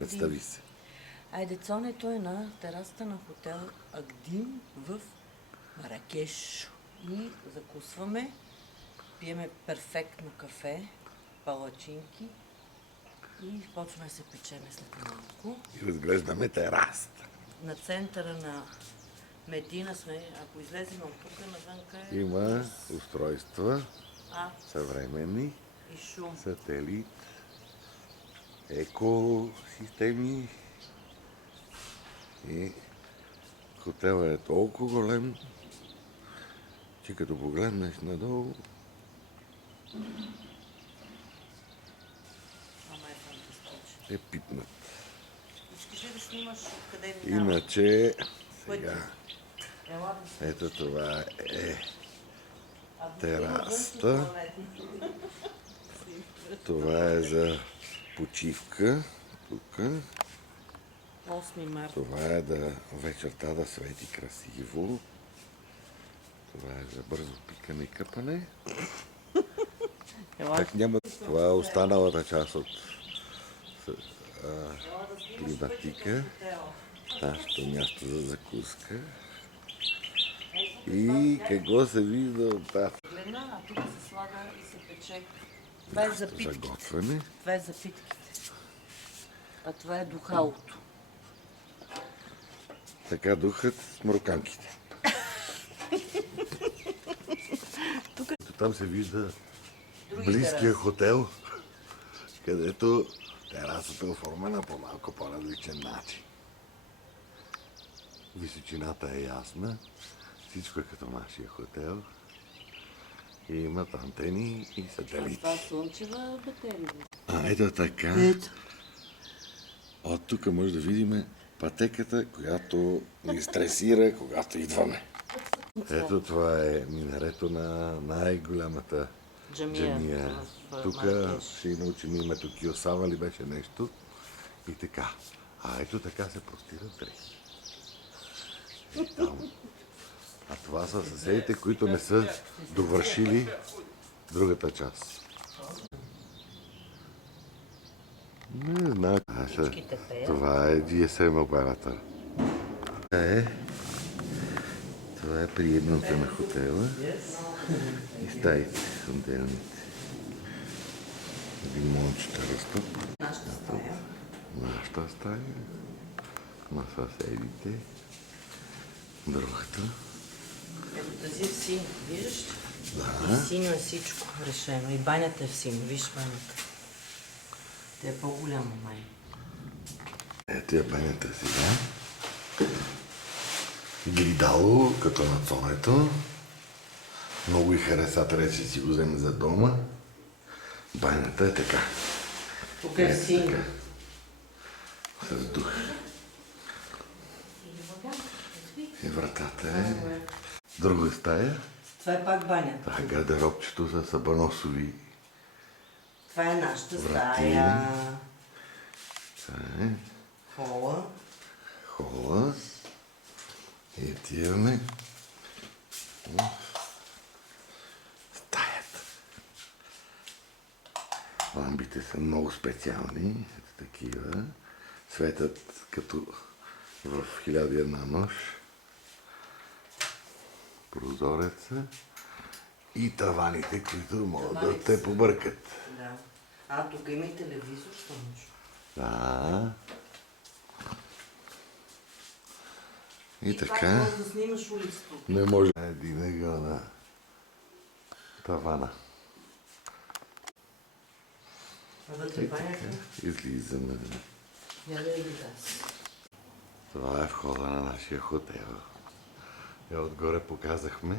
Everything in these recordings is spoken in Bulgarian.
Представи се. Айде, Цонето е на терасата на хотел Агдим в Маракеш. И закусваме, пиеме перфектно кафе, палачинки и почваме да се печеме след малко. И разглеждаме терасата. На центъра на Медина сме, ако излезем от тук, навънка е Има устройства, съвременни, и шум. сателит, екосистеми и хотелът е толкова голем, че като погледнеш надолу, Ама е фантастично. е пипнат. Искаш ли да снимаш откъде минава? Иначе, сега, Ела да се... ето това е А да терасата. Това е за почивка. Тук. 8 марта. Това е да вечерта да свети красиво. Това е за бързо пикане и къпане. Так няма... Това е останалата част от климатика. Нашето място за закуска. И какво се вижда от тази? Гледна, а тук се слага и се пече. Това е за За питките. готвене. Това е за питките. А това е духалото. Така духат сморканките. Там се вижда близкия хотел, където терасата е оформена по малко по-различен начин. Височината е ясна, всичко е като нашия хотел. И имат антени и сателити. Това слънчева батерия. Ето така. От тук може да видим пътеката, която ни стресира, когато идваме. Ето това е минарето на най-голямата джамия. Тук ще научим името Киосава ли беше нещо. И така. А ето така се простират дрехи. Там. А това са съседите, които не са довършили другата част. Не знам. Това е GSM оператор. Това е приемната на хотела и стаите отделните. Един момчета растат. Нашата стая. Нашата стая. На съседите. Другата. Ето тази е в синьо, виждаш? Да. И синьо е всичко решено. И банята е в синьо, виж банята. Тя е по-голяма май. Ето е банята сега. Глидало, като на Цонето. Много и хареса, трябва че си го вземе за дома. Банята е така. Тук е в синьо. С дух. И вратата е. Друга стая. Това е пак банята. Това е гардеробчето с абаносови. Това е нашата Врати. стая. Това е Хола. хола. И отиваме в стаята. Ламбите са много специални. Ето такива. Светят като в 1001 нощ. Прозореца. И таваните, които могат да те побъркат. Да. А, тук има и телевизор, Слънчо. Да. И Пак така. можеш да снимаш улицата. Не може. Един ъгъл на тавана. А вътре банята? Излизаме. Я да видя аз. Това е входа на нашия хотел. И отгоре показахме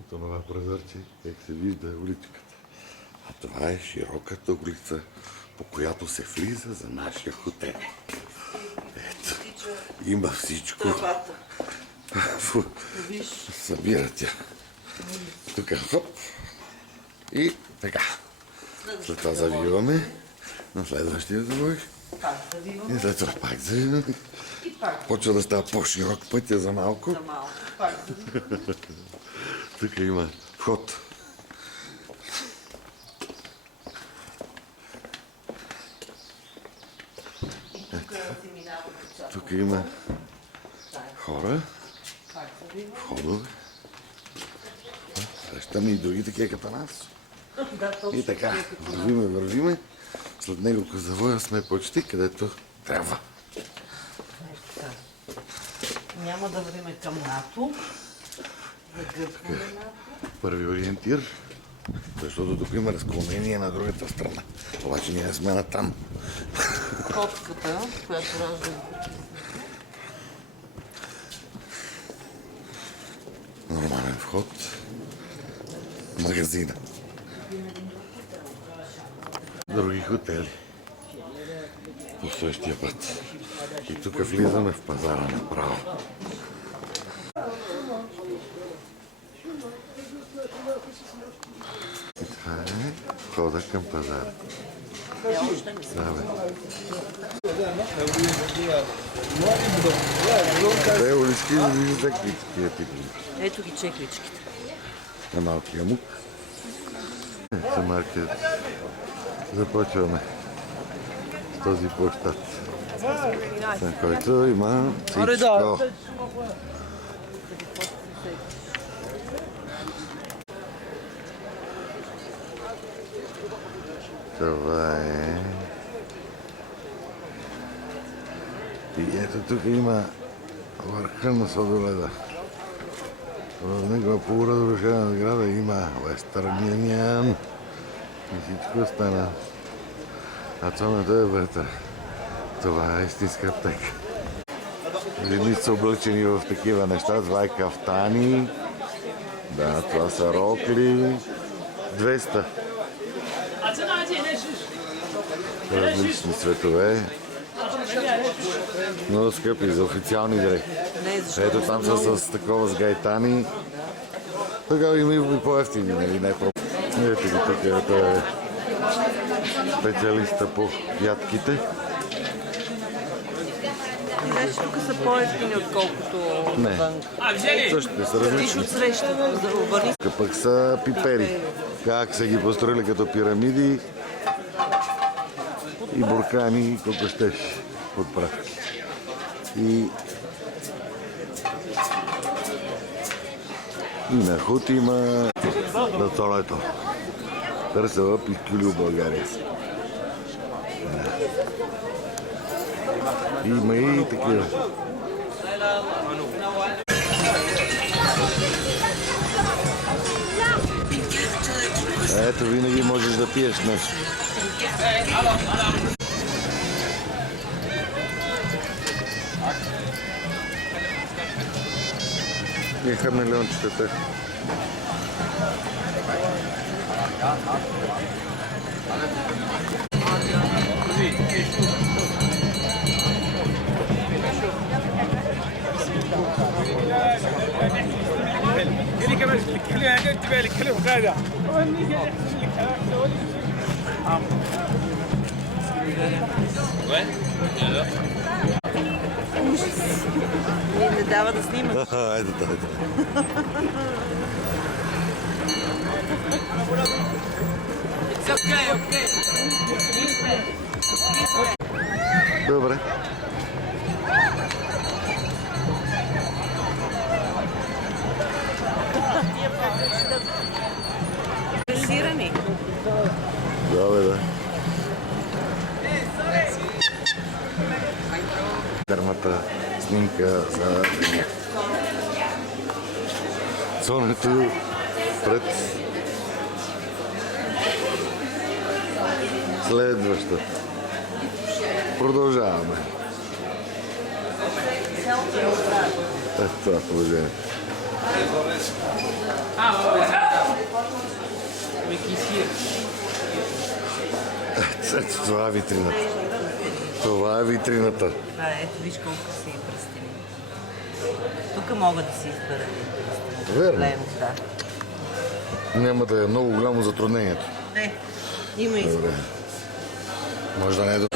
от това прозорче, как се вижда уличката. А това е широката улица, по която се влиза за нашия хотел. Ето, има всичко. Тръбата. Виж. Събира тя. Тук хоп. И така. След това завиваме на следващия завой. Пак завиваме. И след това пак завиваме. И пак Почва да става по-широк пътя за малко. за малко. Пак завиваме. Тук има вход. Тук има хора, входове. Срещаме и други такива като нас. И така, вървиме. След него Козавоя сме почти където трябва. Няма да вървиме към НАТО. Загърбваме НАТО. Първи ориентир, защото тук има разклонение на другата страна. Обаче ние сме на там. Котката, която ражда. Нормален вход. Магазина. Други хотели. По същия път. И тук влизаме в пазара направо. И това е входа към пазара. Да, бе. Те улички виждате какви такива типи. Ето ги чекличките. На малкия мук. За маркет. Започваме с този площад, на който има всичко. Това е. И ето тук има върха на Сладоледа. В негова полуразрушена сграда има Western Union и всичко стана. А цоната е вътре. Това е истинска аптека. Жени са облъчени в такива неща. Това е кафтани. Да, това са рокли. 200. Различни цветове. Много скъпи за официални дрехи. Ето там са с такова с гайтани. Тогава има и по-ефтини, нали? Ето ги тук, ето е специалиста по ядките. Значи тук са по-ефтини, отколкото вън. Същите са различни. От среща, за обърни. Пък са пипери. Как са ги построили като пирамиди и буркани, и колко щеш подправки. И на худ има на цолето. Търсела пискюли в България. Да. Има и такива. Ето, винаги можеш да пиеш нещо. И хамелеончетата. Не дава да снимаш. Айде, айде. Добре. Ресирани. Да, бе, да. Дърмата снимка за деня. Сонето пред следващата. Продължаваме. Ето това положение. Ето това е витрината. Това е витрината. Да, ето виж колко са и пръстени. Тук могат да си изберат. Верно. Да. Няма да е много голямо затруднението. Не, има избор. Добре. Може да не е до...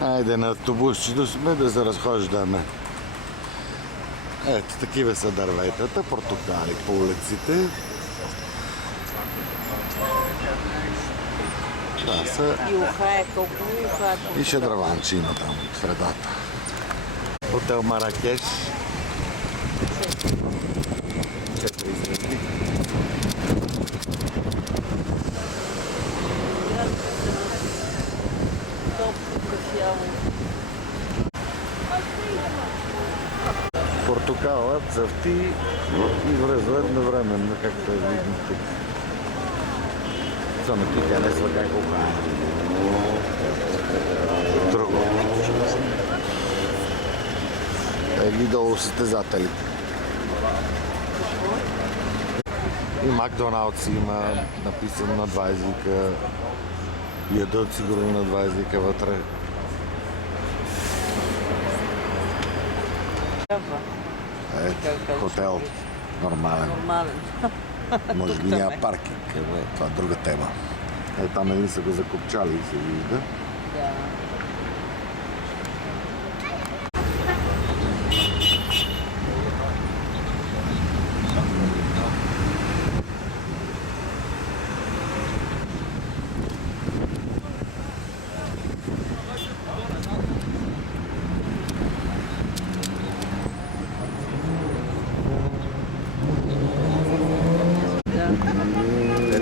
Айде на автобусчето сме да се разхождаме. Ето, такива са дърветата, портокали по улиците. Това са И уха е колко уха е. и шадраванчи има там в средата. Хотел Маракеш. 4 звезди. Портокалът цъфти и връзва едновременно, както е видно тук. Само ти тя не слага колко друго. Или долу състезателите. И Макдоналдс има написано на 2 езика. Ядат сигурно на 2 езика вътре. Хотел. Нормален. Може би няма паркинг. Това е друга тема. Там един са го закопчали и се вижда. Да.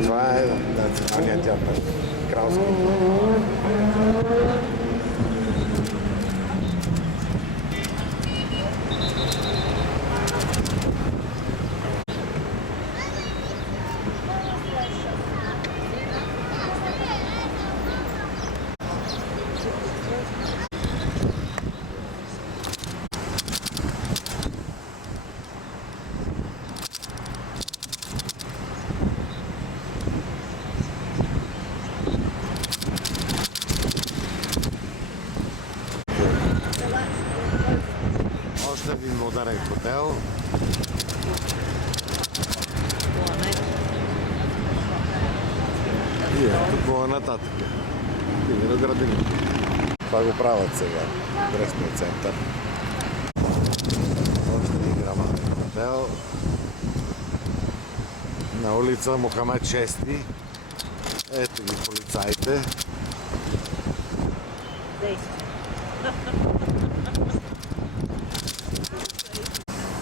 Това е националният театър. Кралски. Още един модерен хотел. И ето това нататък. Иде до градини. Това го правят сега. Дресния център. Още един грамаден хотел. На улица Мохамед VI. Ето ги полицаите.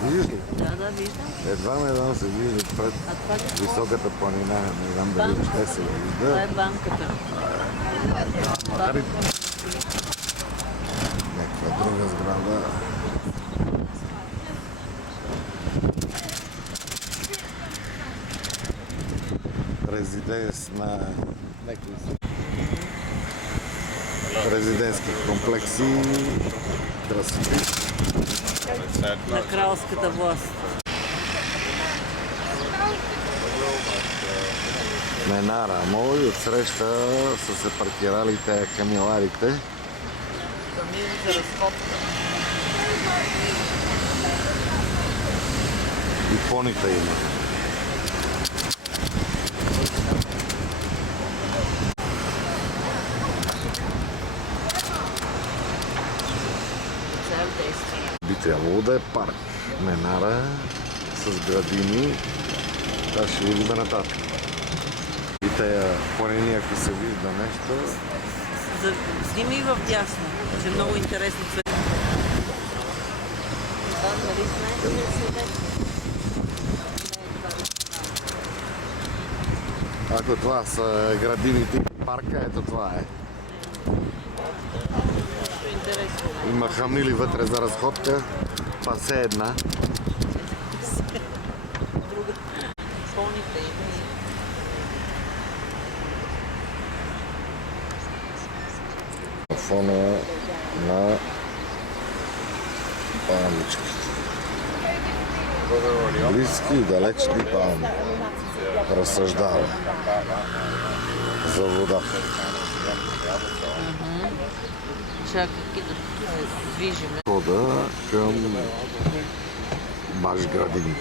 Виждаш ли? Да, виждам. Едва се вижда пред високата планина. Не знам дали ще се Това вижда. е банката. Някаква друга сграда. Резиденс на резидентски комплекси. Красиви. На кралската власт. Менара Мол и отсреща са се паркирали те камиларите. Камин за разходка. И поните има. Би трябвало да е парк. Менара с градини. Това ще видим нататък. И тая планини, ако се вижда нещо. Сними в дясно, че е много интересно. Ако това са градините и парка, ето това е. Интересно. Има хамили вътре за разходка. Това се една. Друга. Поните има и... Фона на палмичките. Близки и далечни палми. Разсъждава за вода. Чакайки да се движиме. Хода към баш градините.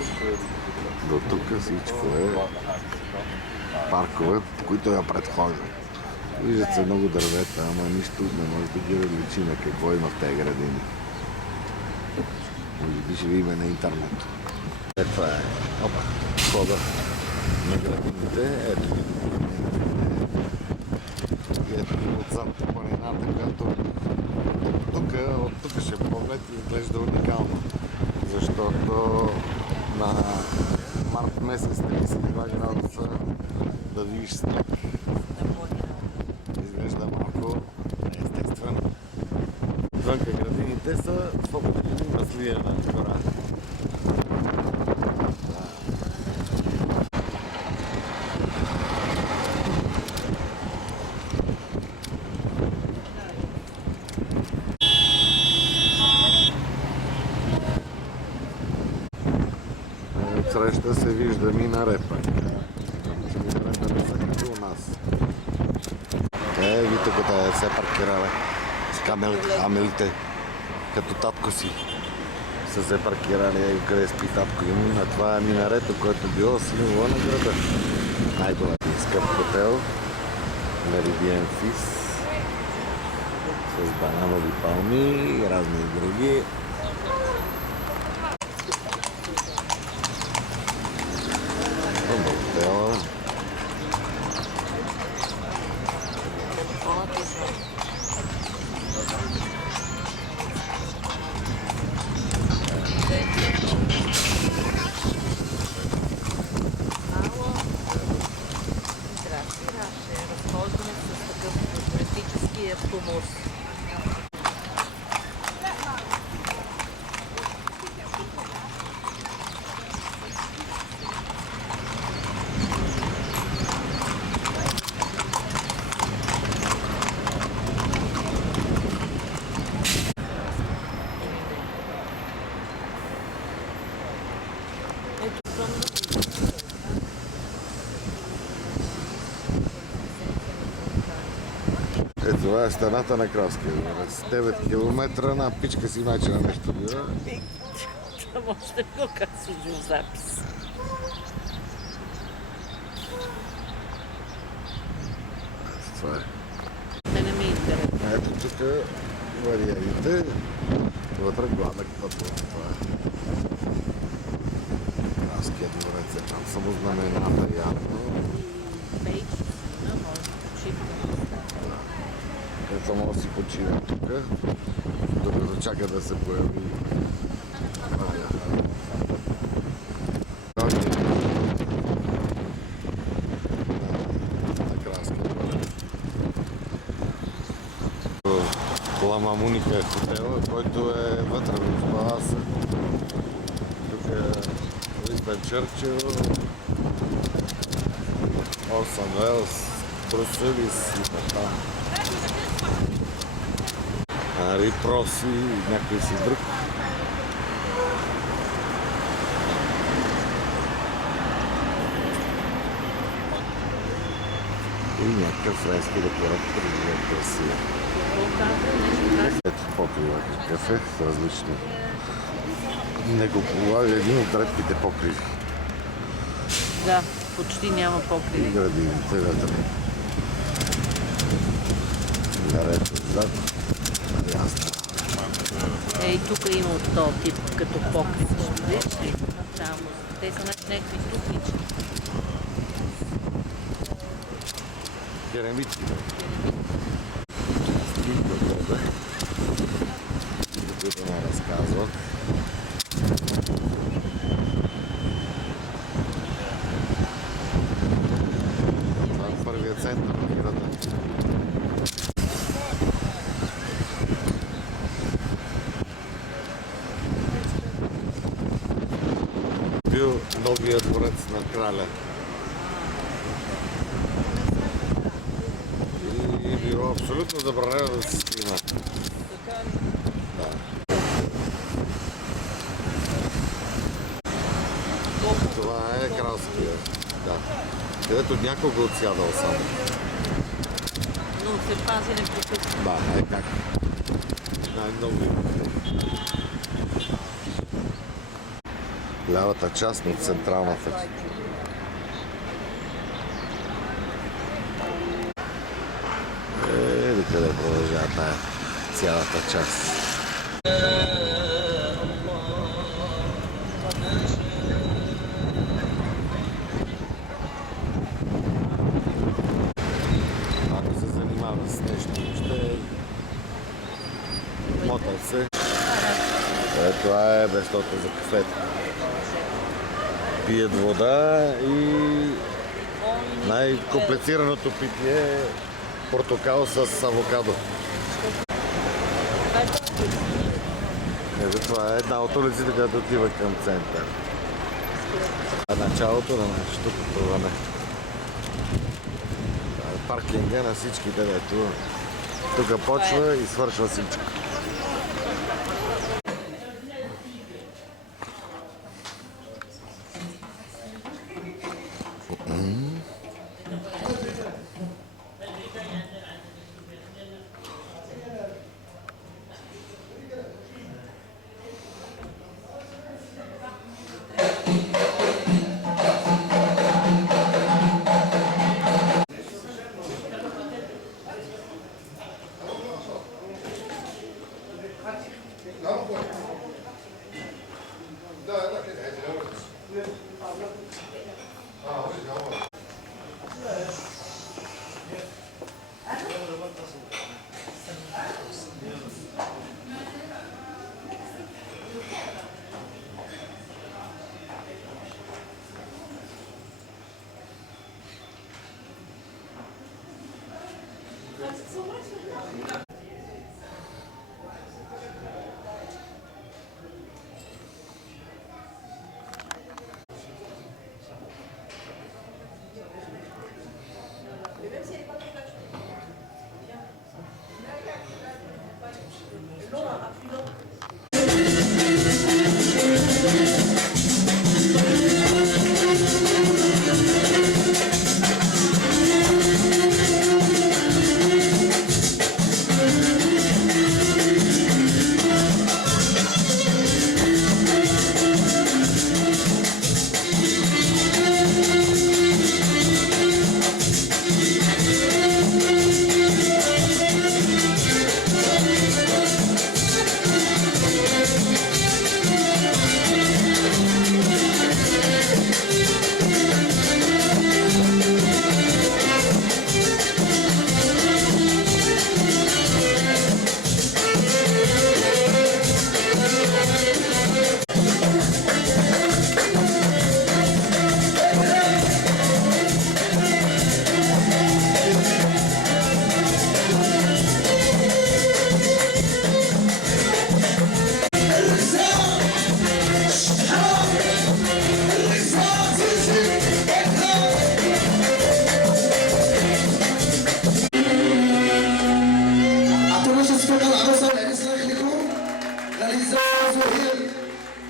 До тук всичко е паркове, които я предхождат. Виждат се много дървета, ама нищо не може да ги различи на какво има в тези градини. Може би ще видим на интернет. Това е входа на градините. Ето. И ето отзад планината, която от тук ще поглед изглежда уникално. Защото на март месец 32 градуса да видиш сняг изглежда малко естествено. Вънка градините са свободни маслина гора. Отсреща се вижда Минарета. Минарета не са като у нас. Вижте къде се паркирали с камелите, като татко си. Са се паркирали, къде спи татко им. А това е Минарето, което било символа на града. Най-голям скъп хотел. Меридиан Фис. С бананови палми и разни други. Хотела. Разхождане с такъв туристически автобус. Това е стената на Кралския дворец. 9 км на пичка си майче на нещо бира. Това може да го казваш в запис. Това е. Не ми е интересно. Ето тук вариерите. Вътре гладък път. Това е. Кралския дворец е там. Само знамената явно. Ето може да си почива тук, докато чака да се появи. На Кралския дворец. Ла Моника е хотела, който е вътре в паласа. Тук е Уинстън Чърчил, Орсън Уелс, Брус Уилис и така. Ари Проси и някой си друг. И някакъв френски декорат преживен красиво. Ето покрива кафе с различни. Него полага един от редките покриви. Да, почти няма покриви. И градините вътре. Наред отзад. Ясно. Ей, тук има от този тип като покрив. Виж ли? Само. Те са някакви туфлички. Керамитки. Стилка, които не разказват. Това е първият център на града. Бил новия дворец на краля. И било абсолютно забранено да се снима. Да. Това е кралския. Да. Където някога отсядал само. Но се пази непрекъснато. Да, е как. Най-много има. Лявата част на централната. цялата част. Ако се занимава с нещо, ще мотай се. Това е местото за кафето. Пият вода и най-комплицираното питие е портокал с авокадо. Ето, това е една от улиците, която отива към център. Началото на нашето пътуване. Това е паркинга на всичките, дето тук почва и свършва всичко.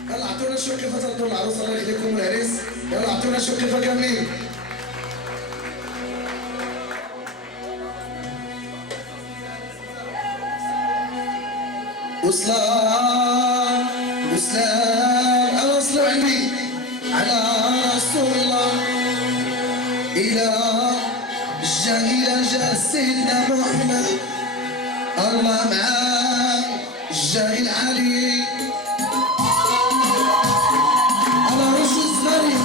يلا اعطونا شو كيف فصلتوا العروس الله يخليكم والعريس. يلا اعطونا شو كيف كاملين. وسلام وسلام على رسول عندي على رسول الله إلى الجليل جاء سيدنا محمد الله معاه الجاهل علي على رش الصغير